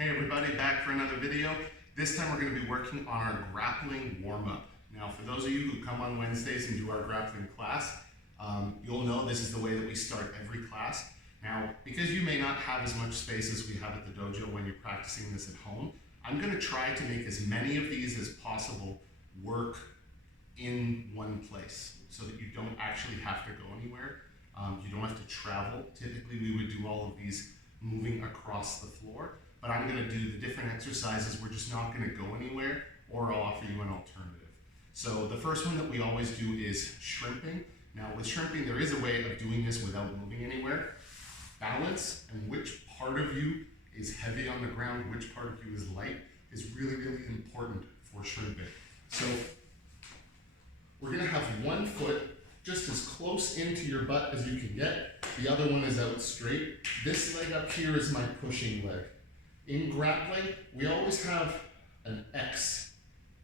Hey everybody, back for another video. This time we're going to be working on our grappling warm-up. Now for those of you who come on Wednesdays and do our grappling class, you'll know this is the way that we start every class. Now, because you may not have as much space as we have at the dojo when you're practicing this at home, I'm going to try to make as many of these as possible work in one place so that you don't actually have to go anywhere. You don't have to travel. Typically we would do all of these moving across the floor, but I'm going to do the different exercises. We're just not going to go anywhere, or I'll offer you an alternative. So the first one that we always do is shrimping. Now with shrimping, there is a way of doing this without moving anywhere. Balance and which part of you is heavy on the ground, which part of you is light, is really, really important for shrimping. So we're going to have one foot just as close into your butt as you can get. The other one is out straight. This leg up here is my pushing leg. In grappling, we always have an X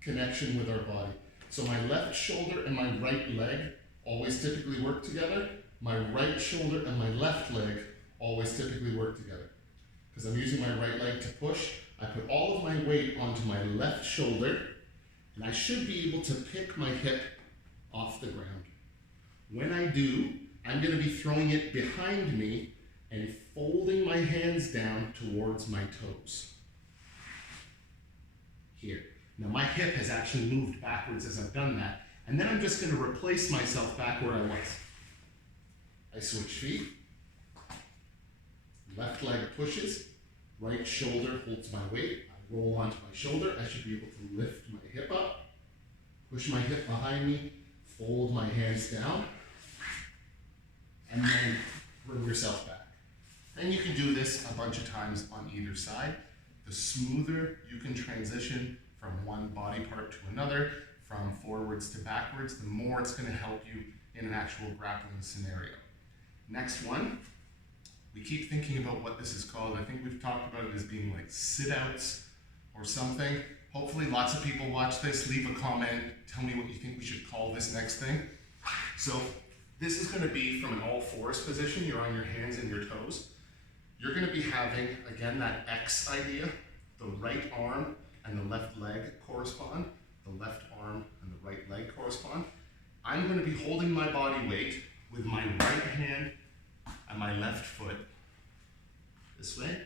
connection with our body. So my left shoulder and my right leg always typically work together. My right shoulder and my left leg always typically work together. Because I'm using my right leg to push, I put all of my weight onto my left shoulder, and I should be able to pick my hip off the ground. When I do, I'm going to be throwing it behind me and folding my hands down towards my toes. Here. Now my hip has actually moved backwards as I've done that, and then I'm just going to replace myself back where I was. I switch feet. Left leg pushes, right shoulder holds my weight. I roll onto my shoulder. I should be able to lift my hip up, push my hip behind me, fold my hands down, and then bring yourself back. And you can do this a bunch of times on either side. The smoother you can transition from one body part to another, from forwards to backwards, the more it's going to help you in an actual grappling scenario. Next one, we keep thinking about what this is called. I think we've talked about it as being like sit-outs or something. Hopefully lots of people watch this. Leave a comment. Tell me what you think we should call this next thing. So this is going to be from an all-fours position. You're on your hands and your toes. You're going to be having, again, that X idea. The right arm and the left leg correspond. The left arm and the right leg correspond. I'm going to be holding my body weight with my right hand and my left foot this way.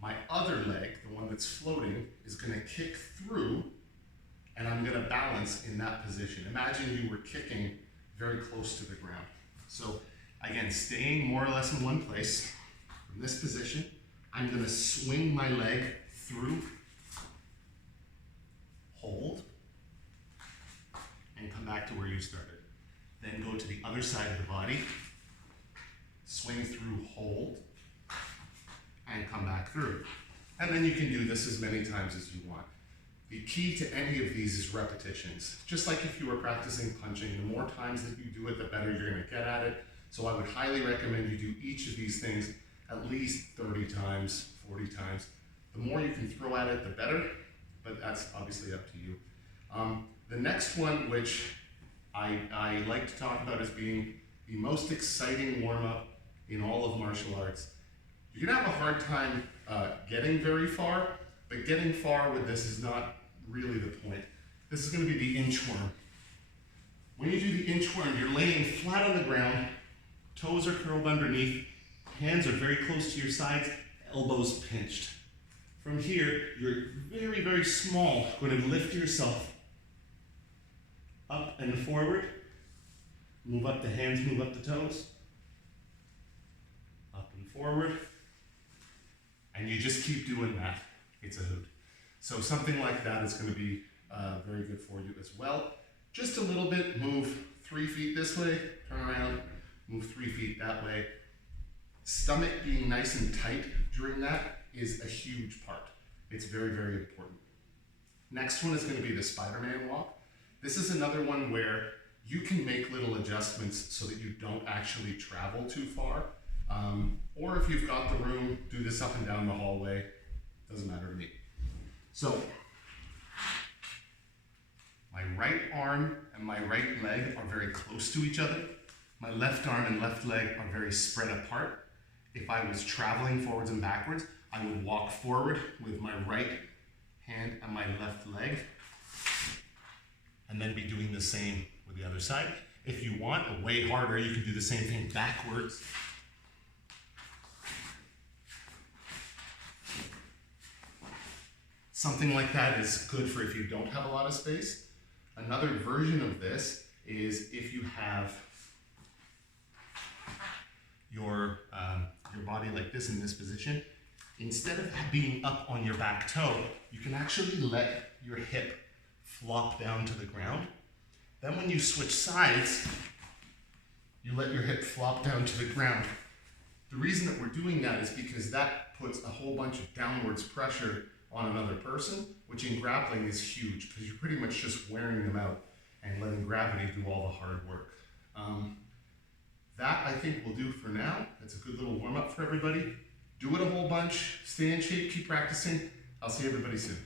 My other leg, the one that's floating, is going to kick through, and I'm going to balance in that position. Imagine you were kicking very close to the ground. So again, staying more or less in one place. From this position, I'm going to swing my leg through, hold, and come back to where you started. Then go to the other side of the body, swing through, hold, and come back through. And then you can do this as many times as you want. The key to any of these is repetitions. Just like if you were practicing punching, the more times that you do it, the better you're going to get at it. So I would highly recommend you do each of these things at least 30 times, 40 times. The more you can throw at it, the better, but that's obviously up to you. The next one, which I like to talk about as being the most exciting warm-up in all of martial arts. You're going to have a hard time getting very far, but getting far with this is not really the point. This is going to be the inchworm. When you do the inchworm, you're laying flat on the ground, toes are curled underneath, hands are very close to your sides, elbows pinched. From here, you're very, very small, going to lift yourself up and forward, move up the hands, move up the toes, up and forward, and you just keep doing that. It's a hoot. So something like that is going to be very good for you as well. Just a little bit, move 3 feet this way, turn around, move 3 feet that way. Stomach being nice and tight during that is a huge part. It's very, very important. Next one is going to be the Spider-Man walk. This is another one where you can make little adjustments so that you don't actually travel too far. Or if you've got the room, do this up and down the hallway. Doesn't matter to me. So, my right arm and my right leg are very close to each other. My left arm and left leg are very spread apart. If I was traveling forwards and backwards, I would walk forward with my right hand and my left leg, and then be doing the same with the other side. If you want a way harder, you can do the same thing backwards. Something like that is good for if you don't have a lot of space. Another version of this is if you have your body like this in this position, instead of being up on your back toe, you can actually let your hip flop down to the ground. Then when you switch sides, you let your hip flop down to the ground. The reason that we're doing that is because that puts a whole bunch of downwards pressure on another person, which in grappling is huge because you're pretty much just wearing them out and letting gravity do all the hard work. That I think will do for now. That's a good little warm up for everybody. Do it a whole bunch, stay in shape, keep practicing. I'll see everybody soon.